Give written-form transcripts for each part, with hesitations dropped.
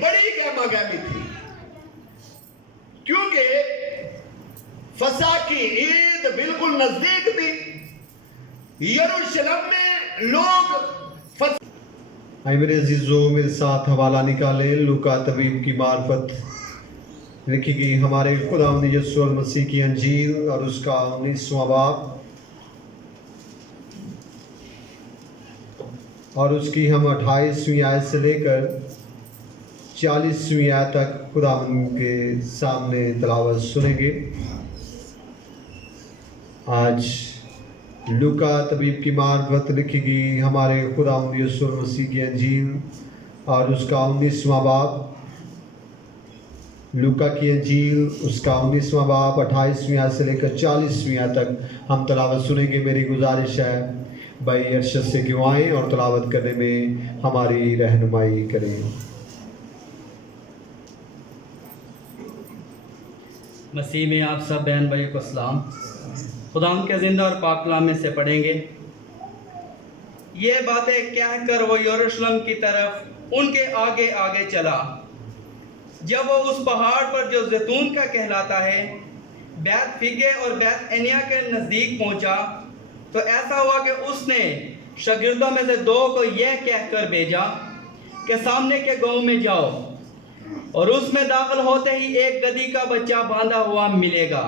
بڑی گہما گہمی تھی، کیونکہ فسح کی عید بالکل نزدیک تھی۔ یروشلم میں لوگ آئے میرے عزیزوں، میرے ساتھ حوالہ نکالیں لوکا طبیب کی معرفت لکھی گئی ہمارے خداوند یسوع المسیح کی انجیل اور اس کا 19واں باب اور اس کی ہم 28ویں آیت سے لے کر 40ویں آیت تک خداوند کے سامنے تلاوت سنیں گے۔ آج لوکا طبیب کی معرفت لکھی گئی ہمارے خداوند یسوع المسیح کی انجیل اور اس کا 19واں باب، لوکا کی انجیل اس کا 19واں باب 28ویں آیت سے لے کر 40ویں آیت تک ہم تلاوت سنیں گے۔ میری گزارش ہے بھائی ارشد سے کیوں آئیں اور تلاوت کرنے میں ہماری رہنمائی کریں۔ مسیح میں آپ سب بہن بھائیوں کو سلام۔ خداوند کے زندہ اور پاک کلام میں سے پڑھیں گے۔ یہ باتیں کہہ کر وہ یروشلم کی طرف ان کے آگے آگے چلا۔ جب وہ اس پہاڑ پر جو زیتون کا کہلاتا ہے بیت فگے اور بیت اینیا کے نزدیک پہنچا تو ایسا ہوا کہ اس نے شاگردوں میں سے 2 کو یہ کہہ کر بھیجا کہ سامنے کے گاؤں میں جاؤ اور اس میں داخل ہوتے ہی ایک گدھی کا بچہ باندھا ہوا ملے گا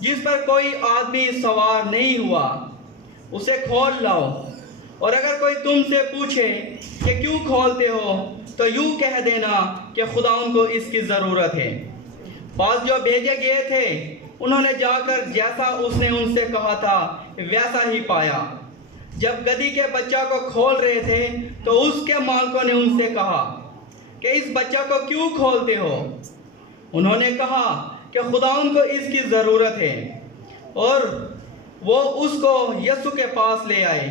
جس پر کوئی آدمی سوار نہیں ہوا، اسے کھول لاؤ، اور اگر کوئی تم سے پوچھے کہ کیوں کھولتے ہو تو یوں کہہ دینا کہ خداوند کو اس کی ضرورت ہے۔ بعض جو بھیجے گئے تھے انہوں نے جا کر جیسا اس نے ان سے کہا تھا ویسا ہی پایا۔ جب گدھی کے بچہ کو کھول رہے تھے تو اس کے مالکوں نے ان سے کہا کہ اس بچہ کو کیوں کھولتے ہو؟ انہوں نے کہا کہ خداوند کو اس کی ضرورت ہے، اور وہ اس کو یسوع کے پاس لے آئے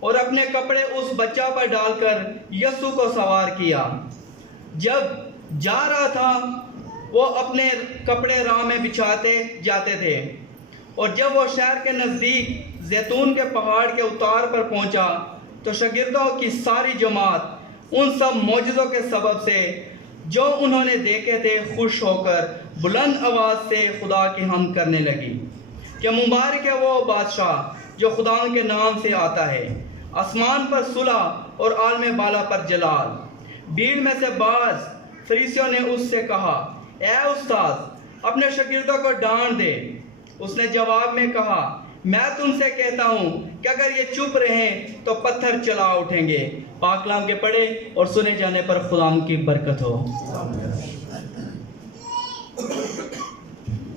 اور اپنے کپڑے اس بچہ پر ڈال کر یسوع کو سوار کیا۔ جب جا رہا تھا وہ اپنے کپڑے راہ میں بچھاتے جاتے تھے، اور جب وہ شہر کے نزدیک زیتون کے پہاڑ کے اتار پر پہنچا تو شاگردوں کی ساری جماعت ان سب معجزوں کے سبب سے جو انہوں نے دیکھے تھے خوش ہو کر بلند آواز سے خدا کی حمد کرنے لگی کہ مبارک ہے وہ بادشاہ جو خدا کے نام سے آتا ہے، آسمان پر صلح اور عالم بالا پر جلال۔ بھیڑ میں سے بعض فریسیوں نے اس سے کہا، اے استاد اپنے شاگردوں کو ڈانٹ دے۔ اس نے جواب میں کہا، میں تم سے کہتا ہوں کہ اگر یہ چپ رہیں تو پتھر چلا اٹھیں گے۔ پاک کلام کے پڑھے اور سنے جانے پر خدا کی برکت ہو۔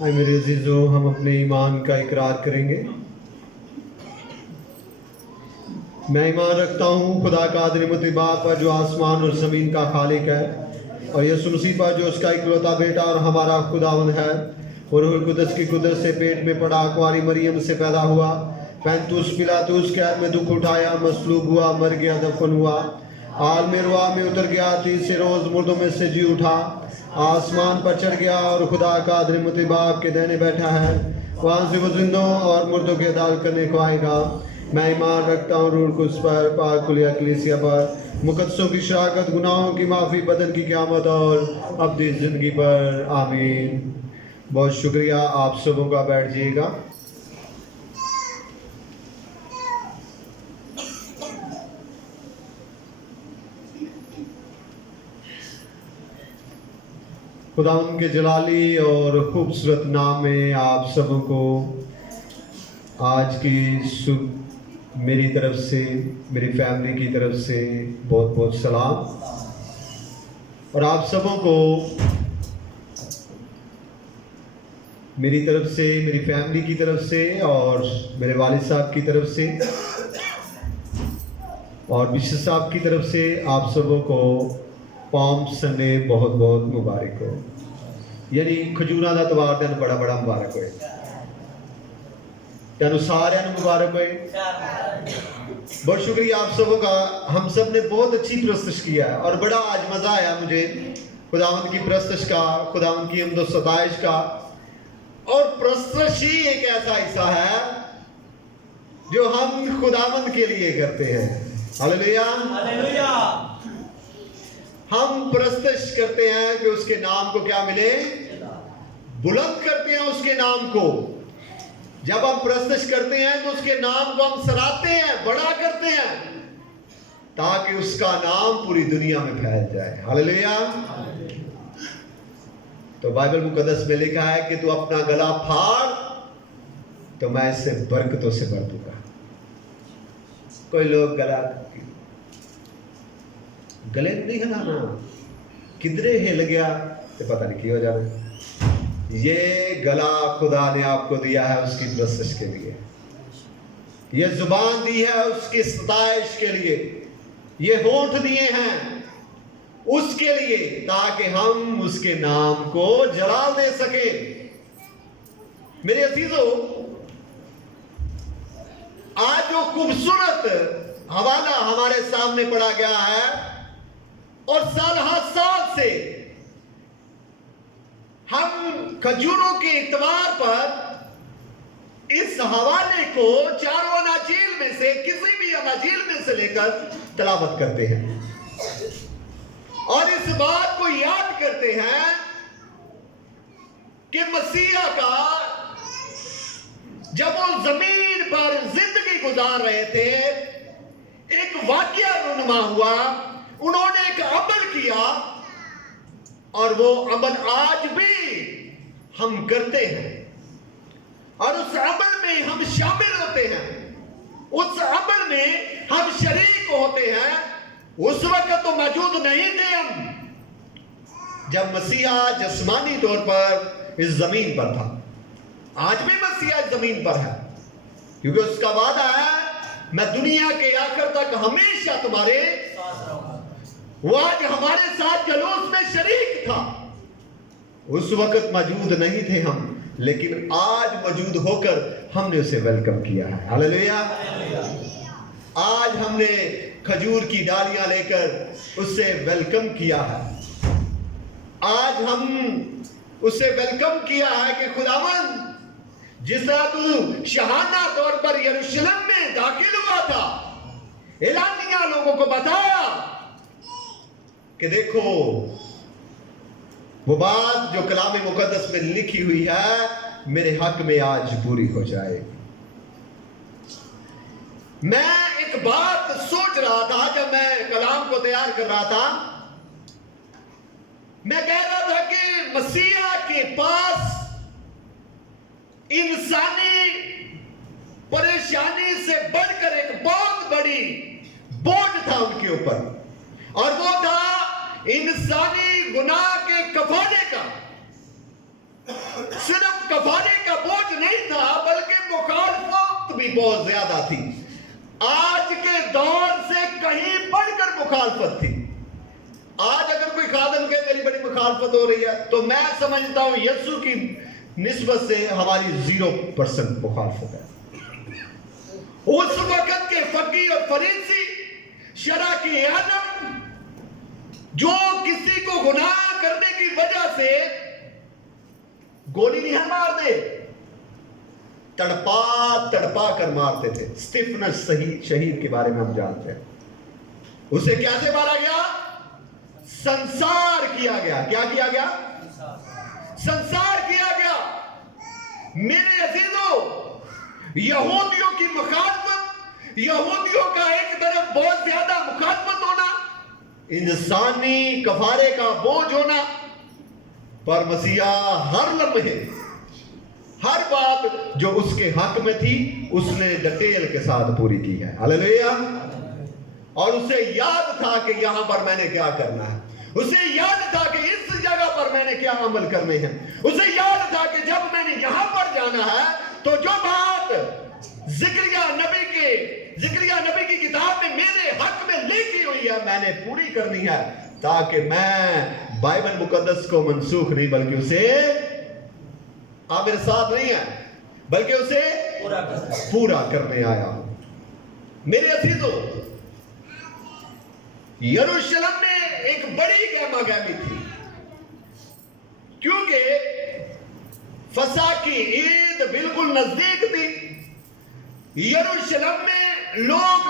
آئے میرے عزیزوں، ہم اپنے ایمان کا اقرار کریں گے۔ میں ایمان رکھتا ہوں خدا کا قادر باپ پر جو آسمان اور زمین کا خالق ہے، اور یسوع مسیح پر جو اس کا اکلوتا بیٹا اور ہمارا خداوند ہے، اور روح القدس کی قدرت سے پیٹ میں پڑا، کنواری مریم سے پیدا ہوا، پینتوس پلاطوس قید میں دکھ اٹھایا، مصلوب ہوا، مر گیا، دفن ہوا، عالم ارواح میں اتر گیا، تیسرے روز مردوں میں سے جی اٹھا، آسمان پر چڑھ گیا اور خدا کا قادر باپ کے دہنے بیٹھا ہے، وہاں سے وہ زندوں اور مردوں کی عدالت کرنے کو آئے گا۔ میں ایمان رکھتا ہوں روح القدس پر، پاک کلیہ کلیسیا پر، مقدسوں کی شراکت، گناہوں کی معافی، بدن کی قیامت اور ابدی زندگی پر، آمین۔ بہت شکریہ، آپ سبوں کا بیٹھ جائیے گا۔ خداوند کے جلالی اور خوبصورت نام میں آپ سبوں کو آج کی صبح میری طرف سے، میری فیملی کی طرف سے بہت بہت سلام، اور آپ سبوں کو میری طرف سے، میری فیملی کی طرف سے اور میرے والد صاحب کی طرف سے اور بشپ صاحب کی طرف سے آپ سبوں کو پام سنڈے بہت بہت مبارک ہو، یعنی کھجوراں دا تہوار دن بڑا بڑا مبارک ہوئے، یعنی سارے مبارک ہوئے۔ بہت شکریہ آپ سبوں کا، ہم سب نے بہت اچھی پرستش کیا ہے اور بڑا آج مزہ آیا مجھے خداوند کی پرستش کا، خداوند کی حمد و ستائش کا۔ اور پرستش ہی ایک ایسا حصہ ہے جو ہم خداوند کے لیے کرتے ہیں۔ ہلیلویا، ہلیلویا۔ ہم پرستش کرتے ہیں کہ اس کے نام کو کیا ملے؟ بلند کرتے ہیں اس کے نام کو. جب ہم پرستش کرتے ہیں تو اس کے نام کو ہم سراہتے ہیں, بڑا کرتے ہیں, تاکہ اس کا نام پوری دنیا میں پھیل جائے. ہاللیلویا. تو بائبل مقدس میں لکھا ہے کہ تو اپنا گلا پھاڑ تو میں اس سے برکتوں سے بھر دوں گا. کوئی لوگ گلے نہیں ہلانا, کدرے ہل گیا تو پتہ نہیں کی ہو جانا. یہ گلا خدا نے آپ کو دیا ہے اس کی پرستش کے لیے, یہ زبان دی ہے اس کی ستائش کے لیے, یہ ہونٹ دیے ہیں اس کے لیے تاکہ ہم اس کے نام کو جلال دے سکیں. میرے عزیزو, آج جو خوبصورت حوالہ ہمارے سامنے پڑا گیا ہے اور سال ہر سال سے ہم کھجوروں کے اتوار پر اس حوالے کو چاروں اناجیل میں سے کسی بھی اناجیل میں سے لے کر تلاوت کرتے ہیں اور اس بات کو یاد کرتے ہیں کہ مسیح کا جب وہ زمین پر زندگی گزار رہے تھے ایک واقعہ رونما ہوا, انہوں نے ایک عمل کیا اور وہ عمل آج بھی ہم کرتے ہیں اور اس عمل میں ہم شامل ہوتے ہیں, اس عمل میں ہم شریک ہوتے ہیں. اس وقت تو موجود نہیں تھے ہم جب مسیح جسمانی طور پر اس زمین پر تھا. آج بھی مسیح اس زمین پر ہے کیونکہ اس کا وعدہ ہے میں دنیا کے آخر تک ہمیشہ تمہارے ساتھ رہوں گا. وہ آج ہمارے ساتھ جلوس میں شریک تھا. اس وقت موجود نہیں تھے ہم, لیکن آج موجود ہو کر ہم نے اسے ویلکم کیا ہے. ہاللیلویا. آج ہم نے کھجور کی ڈالیاں لے کر اسے ویلکم کیا ہے. آج ہم اسے ویلکم کیا ہے کہ خداوند جس طرح تو شہانہ طور پر یروشلم میں داخل ہوا تھا, اعلانیہ لوگوں کو بتایا کہ دیکھو وہ بات جو کلام مقدس میں لکھی ہوئی ہے میرے حق میں آج پوری ہو جائے. میں ایک بات سوچ رہا تھا جب میں کلام کو تیار کر رہا تھا, میں کہہ رہا تھا کہ مسیح کے پاس انسانی پریشانی سے بڑھ کر ایک بہت بڑی بوجھ تھا ان کے اوپر, اور وہ تھا انسانی گناہ کے کفارے کا. صرف کفارے کا بوجھ نہیں تھا بلکہ مخالفت بھی بہت زیادہ تھی. آج کے دور سے کہیں بڑھ کر مخالفت تھی. آج اگر کوئی خادم کے میری بڑی مخالفت ہو رہی ہے تو میں سمجھتا ہوں یسوع کی نسبت سے ہماری 0% مخالفت ہے. اس وقت کے فقی اور فریسی شرع کے عالم جو کسی کو گناہ کرنے کی وجہ سے گولی نہیں مار دے, تڑپا کر مارتے تھے. اسٹیفنس شہید کے بارے میں ہم جانتے ہیں. اسے کیسے مارا گیا؟ سنسار کیا گیا. کیا کیا گیا؟ سنسار کیا گیا. میرے عزیزوں, یہودیوں کی مخالفت, یہودیوں کا ایک طرف بہت زیادہ مخالفت ہونا, انسانی کفارے کا بوجھ ہونا, پر مسیح ہر لمحے ہر بات جو اس کے حق میں تھی اس نے ڈیٹیل کے ساتھ پوری کی ہے. ہاللیلویا. اور اسے یاد تھا کہ یہاں پر میں نے کیا کرنا ہے, اسے یاد تھا کہ اس جگہ پر میں نے کیا عمل کرنے ہیں, اسے یاد تھا کہ جب میں نے یہاں پر جانا ہے تو جو بات زکریا نبی کی کتاب میں میرے حق میں لکھی ہوئی ہے میں نے پوری کرنی ہے, تاکہ میں بائبل مقدس کو منسوخ نہیں بلکہ اسے, آپ میرے ساتھ نہیں ہیں, بلکہ اسے پورا کرنے آیا ہوں. میرے عزیزوں, یروشلم میں ایک بڑی گہما گہمی تھی کیونکہ فسح کی عید بالکل نزدیک تھی. یروشلم میں لوگ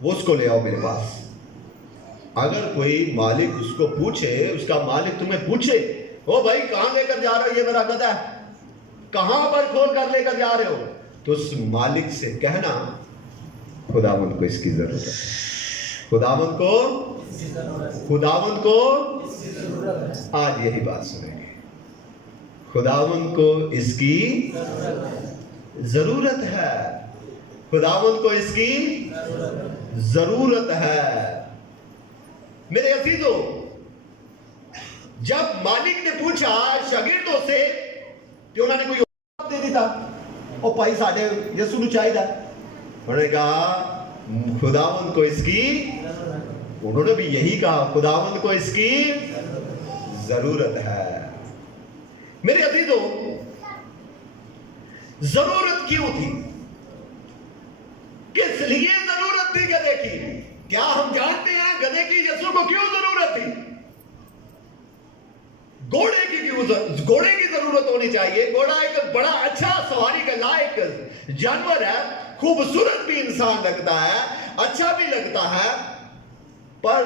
وہ اس کو لے آؤ میرے پاس. اگر کوئی مالک اس کو پوچھے, اس کا مالک تمہیں پوچھے, او بھائی کہاں لے کر جا رہے ہو یہ میرا گدھا ہے, کہاں پر کھول کر لے کر جا رہے ہو, تو اس مالک سے کہنا خداوند کو اس کی ضرورت ہے. خداوند کو آج یہی بات سنیں گے. خداوند کو اس کی ضرورت ہے. خداوند کو اس کی ضرورت ہے. میرے عزیزو, جب مالک نے پوچھا شاگردوں سے کہ انہوں نے کوئی دے دی تھا, او بھائی ساڈے یسوع نوں چاہیدا, انہوں نے کہا خداوند کو اس کی, انہوں نے بھی یہی کہا خداوند کو اس کی ضرورت ہے. میرے عزیزو, ضرورت کیوں تھی؟ کس لیے ضرورت تھی گدھے کی؟ کیا ہم جانتے ہیں گدھے کی یسوع کو کیوں ضرورت تھی؟ گھوڑے کی ضرورت ہونی چاہیے. گھوڑا ایک بڑا اچھا سواری کا لائق جانور ہے, خوبصورت بھی انسان لگتا ہے, اچھا بھی لگتا ہے, پر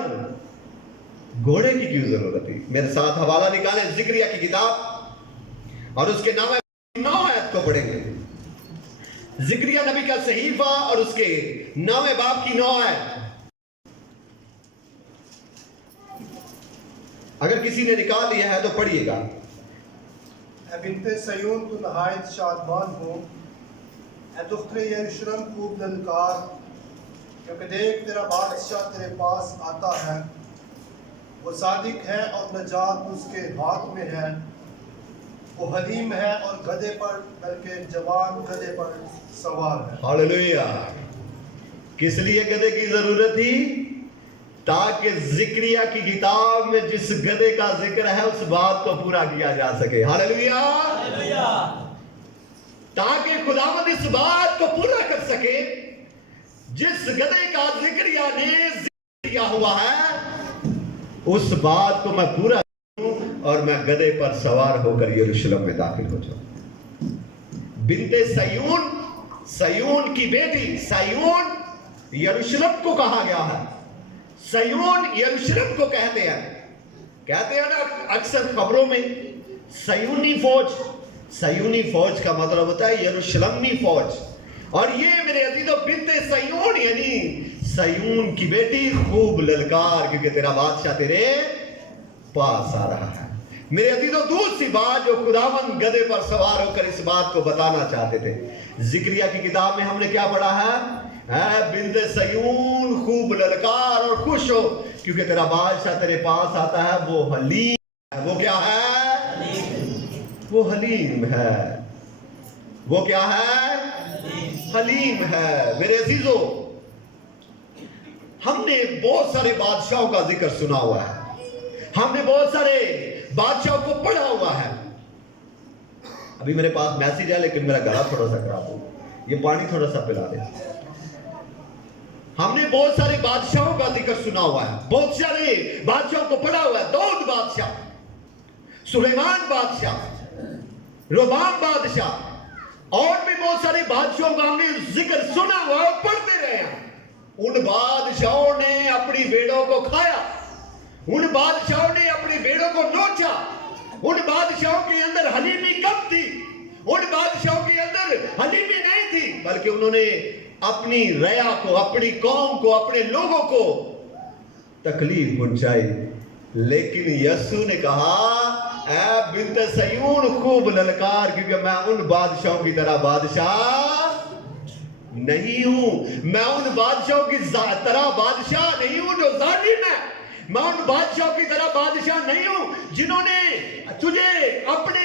گھوڑے کی کیوں ضرورت تھی؟ میرے ساتھ حوالہ نکالیں ذکریہ کی کتاب اور اس کے 9 آیت کو پڑھیں گے. ذکریہ نبی کا صحیفہ اور اس کے 9 باب کی 9 آیت. اگر کسی نے نکال لیا ہے تو پڑھیے گا. اے بنت سیون تو نہایت شادمان ہو, اے دختر یروشلم خوب دلکار, کیونکہ دیکھ تیرا بادشاہ تیرے پاس آتا ہے, وہ صادق ہے اور نجات اس کے ہاتھ میں ہے, وہ حلیم ہے اور گدھے پر, بلکہ جوان گدھے پر سوار ہے. ہاللیلویہ. کس لیے گدھے کی ضرورت تھی؟ تاکہ ذکریہ کی کتاب میں جس گدھے کا ذکر ہے اس بات کو پورا کیا جا سکے. ہاللیلویہ. تاکہ خداوند اس بات کو پورا کر سکے جس گدھے کا ذکریہ نے ذکر کیا ہوا ہے, اس بات کو میں پورا کروں اور میں گدھے پر سوار ہو کر یروشلم میں داخل ہو جاؤں. بنت سیون, سیون کی بیٹی, سیون یروشلم کو کہا گیا ہے. سیون یروشلم کو کہتے ہیں نا اکثر خبروں میں سیونی فوج. سیونی فوج کا مطلب ہوتا ہے یروشلمی فوج. اور یہ میرے عزیزو بنت سیون یعنی سیون کی بیٹی خوب للکار, کیونکہ تیرا بادشاہ تیرے پاس آ رہا ہے. میرے عزیزو دوسری بات جو خداوند گدھے پر سوار ہو کر اس بات کو بتانا چاہتے تھے, ذکریہ کی کتاب میں ہم نے کیا پڑھا ہے؟ اے بنت سیون خوب للکار اور خوش ہو, کیونکہ تیرا بادشاہ تیرے پاس آتا ہے, وہ حلیم ہے. وہ کیا ہے؟ وہ حلیم ہے. وہ کیا ہے؟ حلیم ہے. میرے عزیزو, ہم نے بہت سارے بادشاہوں کا ذکر سنا ہوا ہے, ہم نے بہت سارے بادشاہوں کو پڑھا ہوا ہے. ابھی میرے پاس میسیج ہے لیکن میرا گلا تھوڑا سا خراب ہو, یہ پانی تھوڑا سا پلا دیں. ہم نے بہت سارے بادشاہوں کا ذکر سنا ہوا ہے, بہت سارے بادشاہوں کو پڑھا ہوا ہے. داؤد بادشاہ, سلیمان بادشاہ, ربعام بادشاہ اور بھی بہت سارے بادشاہوں کا ہم نے ذکر سنا ہوا ہے, پڑھتے رہے ہیں. ان بادشاہوں نے اپنی بیڑوں کو کھایا, ان بادشاہوں نے اپنی بیڑوں کو نوچا, ان بادشاہوں کے اندر حلیمی کم تھی, ان بادشاہوں کے اندر حلیمی نہیں تھی, بلکہ انہوں نے اپنی رعا کو, اپنی قوم کو, اپنے لوگوں کو تکلیف پہنچائی. لیکن یسوع نے کہا اے بنت سیون خوب للکار, کیونکہ میں ان بادشاہوں کی طرح بادشاہ نہیں ہوں. میں ان بادشاہوں کی طرح بادشاہ نہیں ہوں جو ظالم ہے. میں ان بادشاہوں کی طرح بادشاہ نہیں ہوں جنہوں نے تجھے اپنے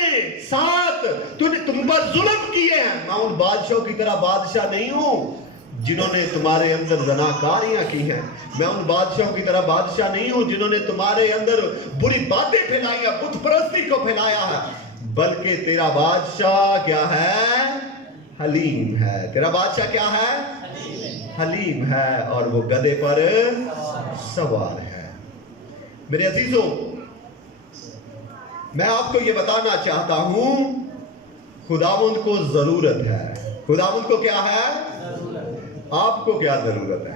ساتھ تم پر ظلم کیے ہیں. میں ان بادشاہوں کی طرح بادشاہ نہیں ہوں جنہوں نے تمہارے اندر زناکاریاں کی ہیں. میں ان بادشاہوں کی طرح بادشاہ نہیں ہوں جنہوں نے تمہارے اندر بری باتیں پھیلائی ہیں, بت پرستی کو پھیلایا ہے. بلکہ تیرا بادشاہ کیا ہے؟ حلیم ہے. تیرا بادشاہ کیا ہے؟ حلیم ہے, اور وہ گدھے پر سوار ہے. میرے عزیزوں, میں آپ کو یہ بتانا چاہتا ہوں خداوند کو ضرورت ہے. خداوند کو کیا ہے؟ آپ کو کیا ضرورت ہے؟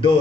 2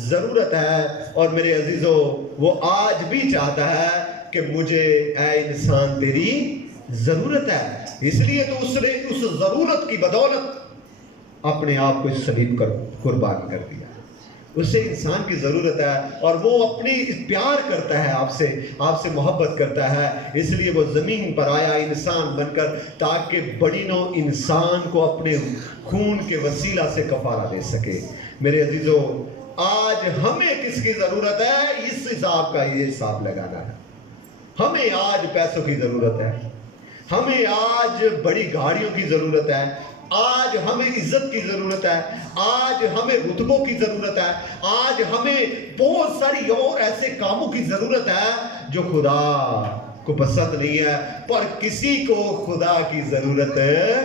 ضرورت ہے، اور میرے عزیزوں وہ آج بھی چاہتا ہے کہ مجھے اے انسان تیری ضرورت ہے، اس لیے تو اس نے اس ضرورت کی بدولت اپنے آپ کو صلیب پر قربان کر دیا۔ اسے انسان کی ضرورت ہے اور وہ اپنی پیار کرتا ہے، آپ سے محبت کرتا ہے، اس لیے وہ زمین پر آیا انسان بن کر تاکہ بڑی نوع انسان کو اپنے خون کے وسیلہ سے کفارہ دے سکے۔ میرے عزیزوں آج ہمیں کس کی ضرورت ہے؟ اس حساب کا یہ حساب لگانا ہے۔ ہمیں آج پیسوں کی ضرورت ہے، ہمیں آج بڑی گاڑیوں کی ضرورت ہے، آج ہمیں عزت کی ضرورت ہے، آج ہمیں رتبوں کی ضرورت ہے، آج ہمیں بہت ساری اور ایسے کاموں کی ضرورت ہے جو خدا کو پسند نہیں ہے، پر کسی کو خدا کی ضرورت ہے۔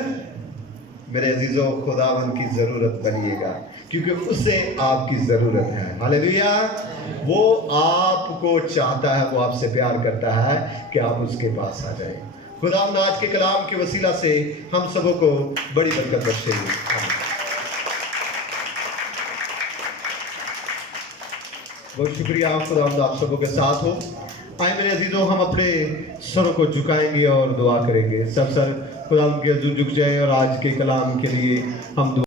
میرے عزیزوں خداوند کی ضرورت بنیے گا کیونکہ اسے آپ کی ضرورت ہے۔ ہاللیلویا! وہ آپ کو چاہتا ہے، وہ آپ سے پیار کرتا ہے کہ آپ اس کے پاس آ جائیں۔ خداوند آج کے کلام کے وسیلہ سے ہم سبوں کو بڑی برکت بخشے گی۔ بہت شکریہ، خداوند آپ سبوں کے ساتھ ہو۔ آئے میرے عزیزوں ہم اپنے سروں کو جھکائیں گے اور دعا کریں گے۔ سب سر خداوند کے حضور جھک جائیں اور آج کے کلام کے لیے ہم دعا